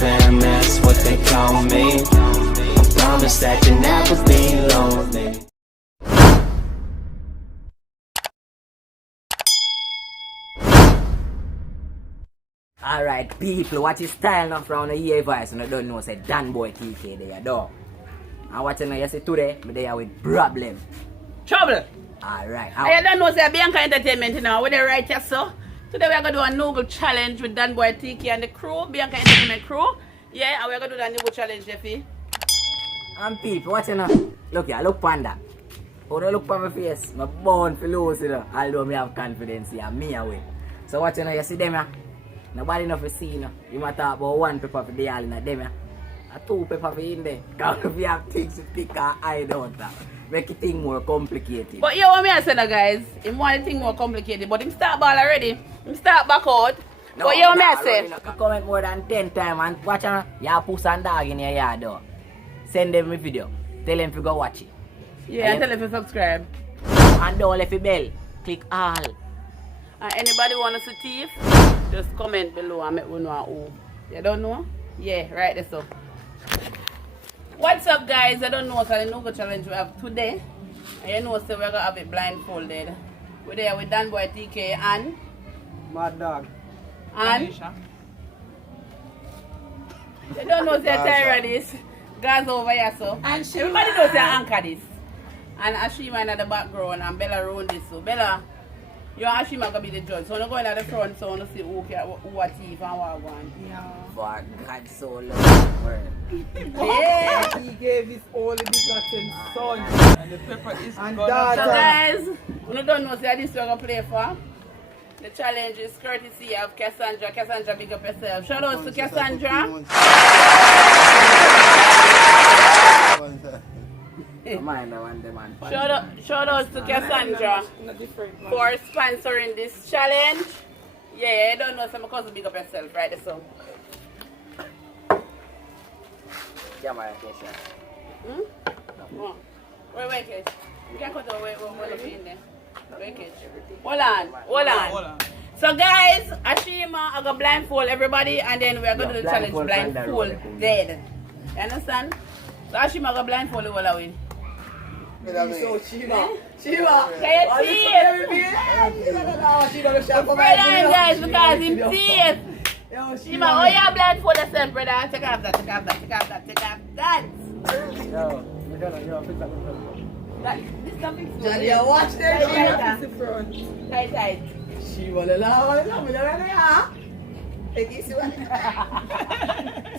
fam, that's what they call me. I promise that you'll never be lonely. Alright, people, what is style now from the EA voice? And I don't know, say Dan Boy TK there, dog. And what you see today, I'm there with problem. Trouble. Alright. I don't know, say Bianca Entertainment you know, with the right here, so. Today we're going to do a noodle challenge with Dan Boy TK and the crew, Bianca Entertainment crew. Yeah, and we're going to do the noodle challenge, Jeffy. And people, what you know? Look here, look panda. When I look on my face, my born for lose, you know, although I have confidence here, me away. So what you know, you see them here? Nobody know for see, you know. You might talk about one paper for the all in them here. And two paper for in there. Because if you have things to pick or hide out, make it thing more complicated. But you know what I say now, guys? He want the thing more complicated, but him start ball already. Him start back out. No, but you know what I say? You comment more than 10 times and watch on, you have puss and dog in your yard though. Send them a video. Tell them to go watch it. Yeah, and tell them to subscribe. And don't left the bell. Click all. And anybody want to see thief? Just comment below and make we know who. You don't know? Yeah, right there so. What's up guys? I don't know so the noodle challenge we have today. And you know so we're gonna have it blindfolded. We're there with Dan Boy TK and Mad Dog. and you don't know say Tyra this. Guys over here so. And everybody knows say Anchor this. And Ashima in the background and Bella around this so. Bella, you and Ashima gonna be the judge. So I'm going at the front so I want to see who are thief and what one. Yeah. For God so long. Yeah. He gave his only begotten son. And the pepper is So guys, you don't know say this we're gonna play for. The challenge is courtesy of Cassandra. Cassandra, big up yourself. Shout out to Cassandra. Shout out to Cassandra for sponsoring this challenge. Yeah, I don't know, so my cousin big up yourself, right? So. Yeah, my question. Oh. Wait, Kate. You can cut away wait, in there. Wait, Kate. Hold on. So guys, Ashima, I got blindfold everybody and then we're going to do the challenge blindfold dead. You understand? So Ashima got blindfold the whole away. So Shiva. Can you see it? Guys, because him see it. Shima, oh yeah, blindfold yourself, brother. Take off that. Yo, we don't know, This is something Johnny, watch them. Tight. Shiva, la. Take it,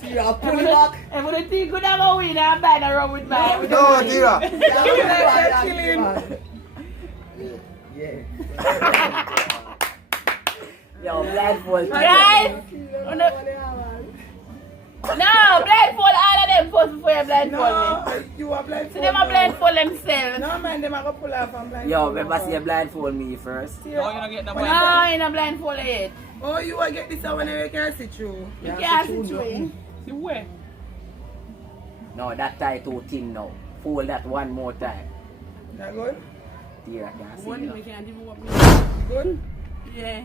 Tira, pull it back. And when the thing could have a win, I'm buying around with my. No, Tira. Yeah. Yo, blindfold. Guys! No, blindfold all of them first before you blindfold me. You are blindfold. So them are blindfold themselves. No, man, them are going to pull off and blindfold. Yo, remember see you blindfold me first. No, you're not blindfolded yet. Oh, you will get this one when you can't see through. You can't see through. See where? No, that tie too thin now. Fold that one more time. That good? Here, I can see One you. we can't even walk me. Good? Yeah.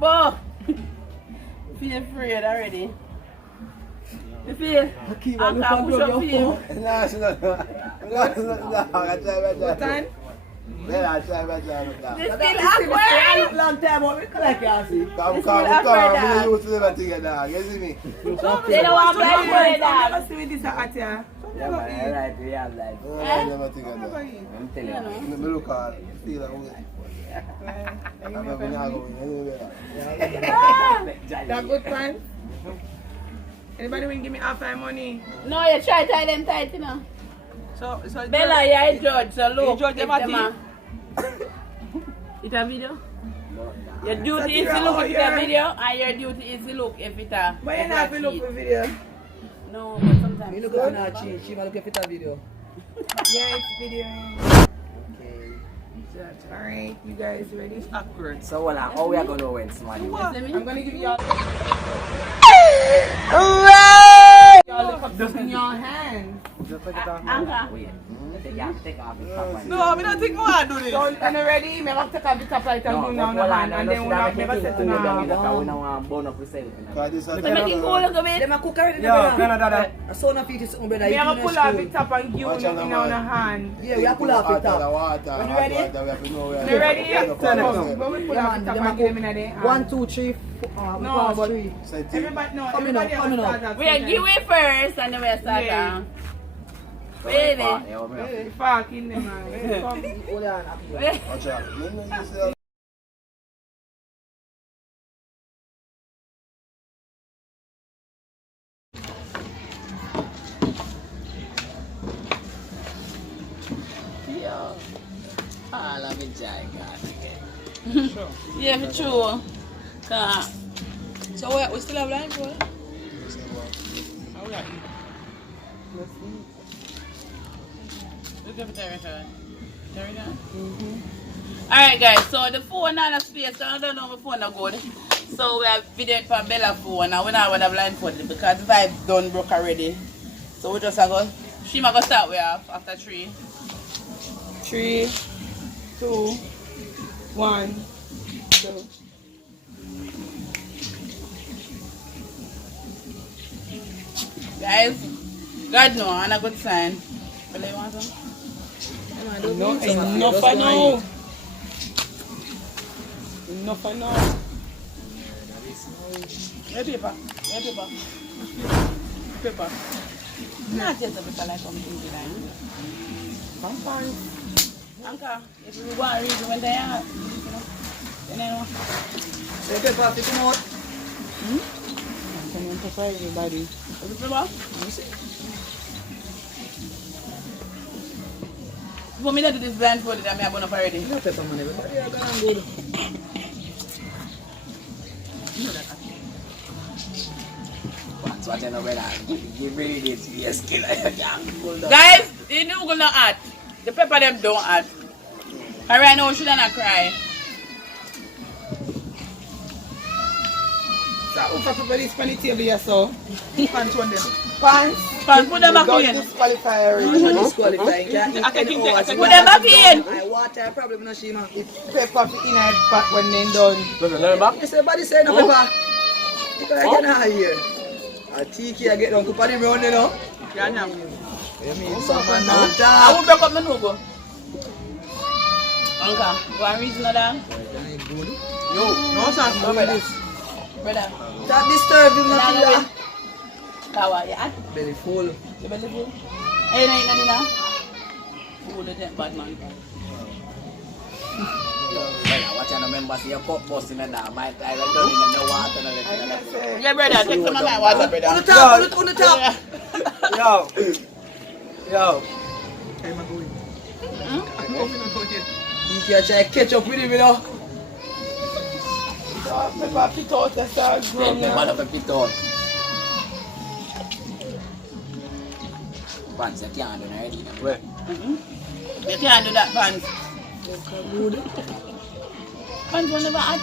Bo! Feel afraid already. You feel? I can't push up feel. What time? This still awkward! Long time, what we collect, you see? They don't want blindfolded dog. Let's see this at here. Yeah, man, alright, we have like. I'm telling you. Look at that good fine? Anybody will give me half my money? No, you try to tie them tight, you know. So Bella, you're a judge, so look. You judge them at It's a video? Your duty is to look if it's a video, and your duty is to look if it's a. But you're not going to look for video. No, but sometimes. You look at her cheat, she will look if it's a video. Yeah, it's video. Alright, you guys ready? Awkward. So, well, how we are going to win, Smarty? I'm going to give y'all. Y'all look up just in your hands. Just like that. Anchor. Wait. Take off the top one. No, I don't think I do this. So, and ready? Me have to take off the top light and do now the hand. And then we have never set to now. We don't want bone up yourself. So make it cool a little bit. Them a cook already. Yeah, Canada. A son of it is something better. We have to pull off the top and give you now the hand. Yeah, we have to pull off the top. When you ready? You ready? When we pull off the top and give them in the hand. 1, 2, 3, 4. No, but 3. everybody, no, Coming everybody up, else coming up. start at We are second. give it first and then we start Yeah. down. Really? Fuck in the man. Come. Hold on. I love it, Jai. Yeah, for true. So we still have blindfold? Look at the Alright guys, so the phone on a space, I don't know my phone are good. So we have video for Bella phone and we now want to blindfold because the vibe done broke already. So we just go Shima go start with off after 3. 3, 2, 1, 2. Guys, God no, and a good sign. Bella, you want some? No, enough for now. Enough for now. Where paper? Where paper? Paper. Not just a paper like something behind. Uncle, if you want to read when they are, you know. So paper fit him out. Come on, for everybody. Is it paper? You want me to do this blindfolded and I have one up already? No paper man, everybody are gone good. That's what I know whether you really need to be a skin. Guys, you know we're not hot. The pepper them don't hot. And right now we should not cry. So, who for people this on the table here, so? Pants one them. Pants. Pan, put them back Don't in. disqualify already. Disqualifying. I can keep it. Put them back in. I water problem no Shima. Pepper for in a pot when they done. You say body say no paper. Because I get out here. A tiki I get down to party round you know. Yeah, yeah. You mean someone not I talk. will break up my logo. Uncle, one reason of that? No, sir. Brother. Brother. That disturb him not here. Kawa, you hot? Belly full. You belly full? Hey, no, you know. Fool the bad man. Watch and remember, see your cup busting in there. My time, I don't even know water. Yeah, brother, take some of my water, brother. On the top, on the top. Yo. Yo. You can try catch up with him, you know. Pepper pit out, that's all grown. Remember the pit out. Pants, you can't do already. Where? You can't do that, pants. Pants will never hot.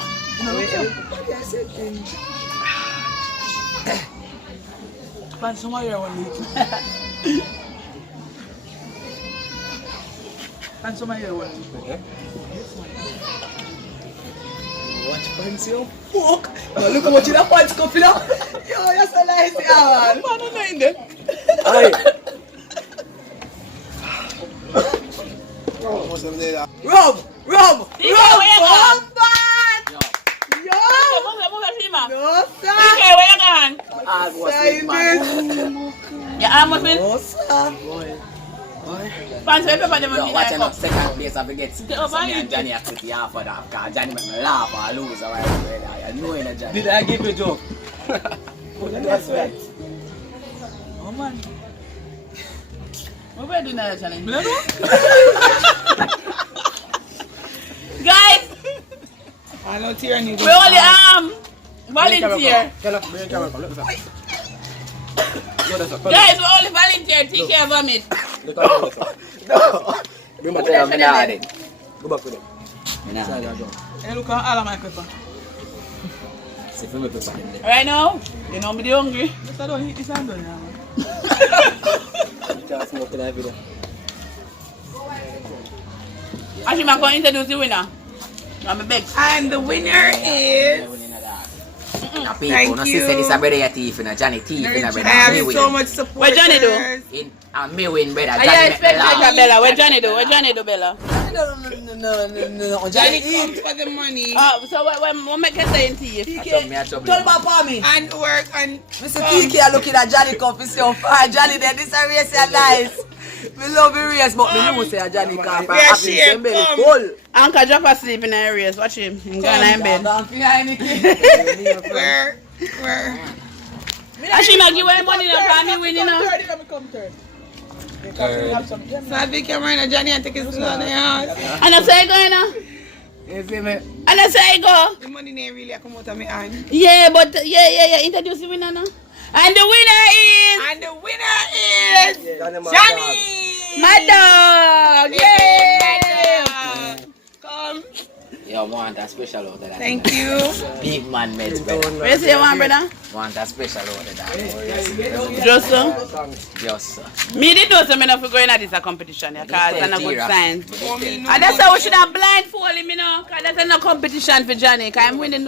Pants somewhere here one week. Pants somewhere here one week. Watch pants, yo. Fuck. Now look how much in the pants cup, you know. Yo, you're so nice, man. Man, I'm not in there. Rob! TK, where you going? Bad! Yo! Move your feet, man. No, sir! TK, where you going? I was with man. Your arm was in? No, sir! Pants, where pepper them Yo, in watch the out, cup? second place I forget. So over me and Johnny have to see half of that. Because Johnny make me laugh or lose. I know in a Johnny. Did I give you a joke? That's right. Oh man. What are we doing that challenge? Me no know. Guys, I know tyranny. we only volunteer. Bring camera, come. Look at that. Guys, we only volunteer. TK vomit. Bring my tail, I'm not in. Go back with it. Hey, look at all of my pepper. See if we make pepper in there. Right now, you know me hungry. Just don't eat this and done, yeah, man. You can't smoke in that video. Ashima, can you introduce the winner? I'm a big. And the winner is. People, no sister, this a brother your thief, Johnny thief, brother. I have so much support. What Johnny do? Me win, brother. I expect Bella. What Johnny do? What Johnny do, Bella? No. Johnny comes for the money. So what make you say in thief? Tell my for me. And work and. Mr. TK looking at Johnny Cup is so fine. Johnny there, this a race is nice. We love the race, but me know say Johnny Cup. Yeah, she ain't come. Uncle drop asleep in the race. Watch him. He's gonna in bed. Where? Ashima, give away money now. Me win, you know. So I think you're running Johnny and take his slow on the house. And I say go, you know. You see me? And I say go. The money ain't really come out of my hand. Yeah, but yeah. Introduce the winner now. And the winner is Johnny, my dog. Yeah. Come. Yo, want a special order that. Thank you. Big man meds, brother. Where's your one, brother? Want a special order that. Just so. Yes, sir. Me did know some enough for going at this competition, yeah, cause that's a good sign. Oh, me no. And that's how we should have blindfold him, you know, cause that's no competition for Johnny, cause I'm winning.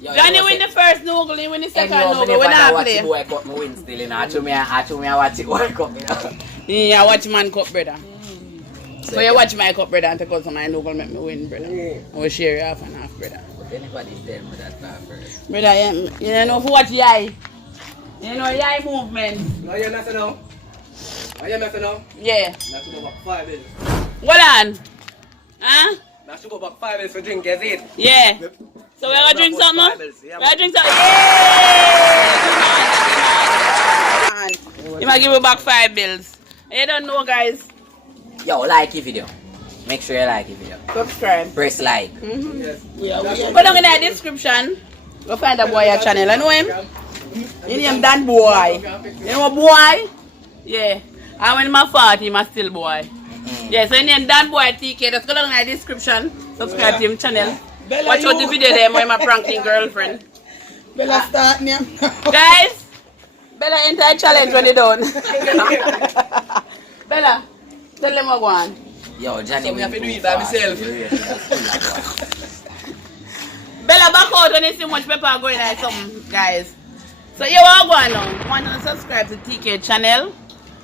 Johnny win the first noodle, he win the second noodle. We not play. Boy cup, me win still, you know. I watch it World Cup, you know. Yeah, watch man cup, brother. So you watch my cup, brother, and take out some of my noodle, make me win, brother. We'll share you half and half, brother. Anybody's there with that part first. Brother, you know who watch Yai? You know Yai movement? No, you're not now. Are you messing now? Yeah. Now to go back 5 minutes. What on? Huh? Now to go back 5 minutes for drink, is it? Yeah. So we're gonna drink something? We're gonna drink something? Yeah! Come on. You might give me back 5 bills. You don't know, guys. Yo, like the video. Make sure you like the video. Subscribe. Press like. Yeah, put down in the description. Go find a boy your channel. I know him. His name Dan Boy. You know boy? Yeah. And when I'm 40, I'm still boy. Yeah, so his name Dan Boy TK. Just go down in the description. Subscribe to him channel. Watch out the video there when I'm pranking girlfriend. Bella start me. Guys, Bella enter a challenge when they done. Bella, tell them what go on. Yo, Johnny, So we have to do it by myself. Bella back out when you see much pepper going at something, guys. So you want to go on now. You want to subscribe to TK channel.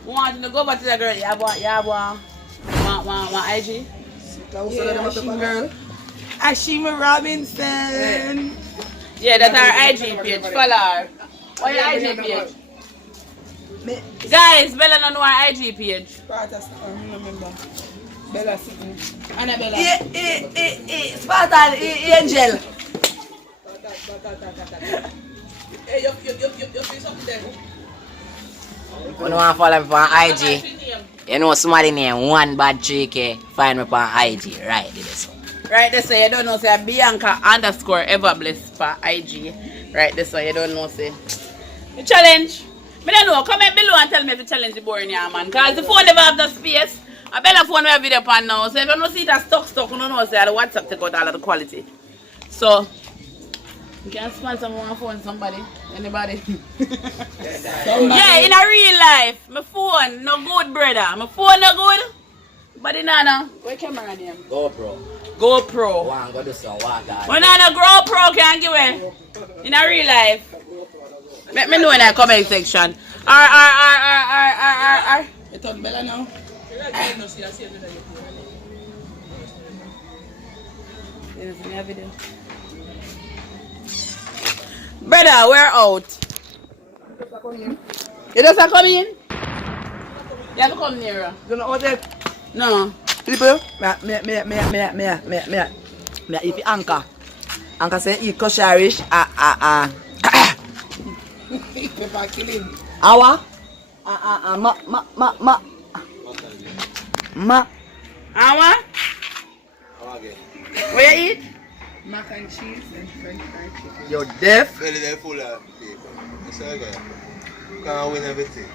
You want to go over to the girl. You want IG? Yeah, girl. Ashima Robinson. Yeah, that's our IG page. Follow her. What your IG page? Guys, Bella don't know our IG page. I remember. Bella sitting. Annabella. Spartan, Angel. Hey, you feel something there? When you want to follow me on IG, you know somebody named One Bad 3K. Find me on IG. Right, this. Right, this way you don't know say Bianca _everbliss for IG. Right, this way you don't know say. The challenge. I don't know. Comment below and tell me if the challenge is boring, yeah, man. Because the phone never have the space. I Bella phone we have video pan now. So if you don't see it stuck, you don't know say the WhatsApp take out all of the quality. So you can sponsor more phone somebody. Anybody? Yeah, in a real life. My phone no good, brother. My phone no good. But in no. Where camera name? GoPro. One go do some walk out. When I no GoPro can give away. In a real life. Let me know in the comment section. R. You talk Bella now? Brother, we're out. You just are coming in? You have to come nearer. You know what that? No. People, me if you anchor. Anchor say eat kosharish, Pepper killing. awa, ma. Awa? Where you eat? Mac and cheese and french fried chicken. You're deaf. Belly there full of people. That's how I go. Can't win everything.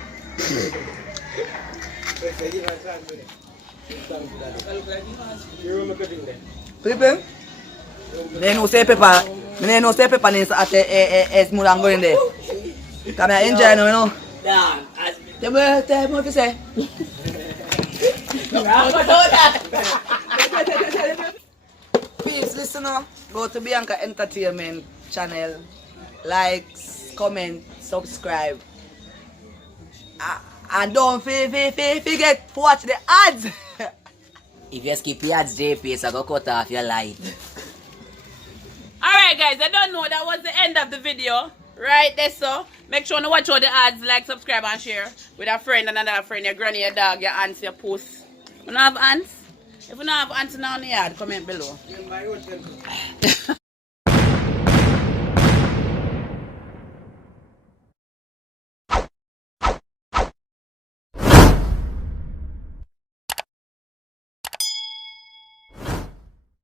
People, me no say pepper. Me no say pepper is at smooth and going there. Come here, enjoy now, you know. Tell me what you say. listen up. Go to Bianca Entertainment channel. Likes, comment, subscribe. And don't forget to watch the ads. If you skip the ads, JP, so go cut off your light. Alright guys, I don't know, that was the end of the video. Right there, so make sure to watch all the ads, like, subscribe and share with a friend and another friend, your granny, your dog, your aunts, your posts. You don't have aunts? If you don't have aunts now in the yard, comment below.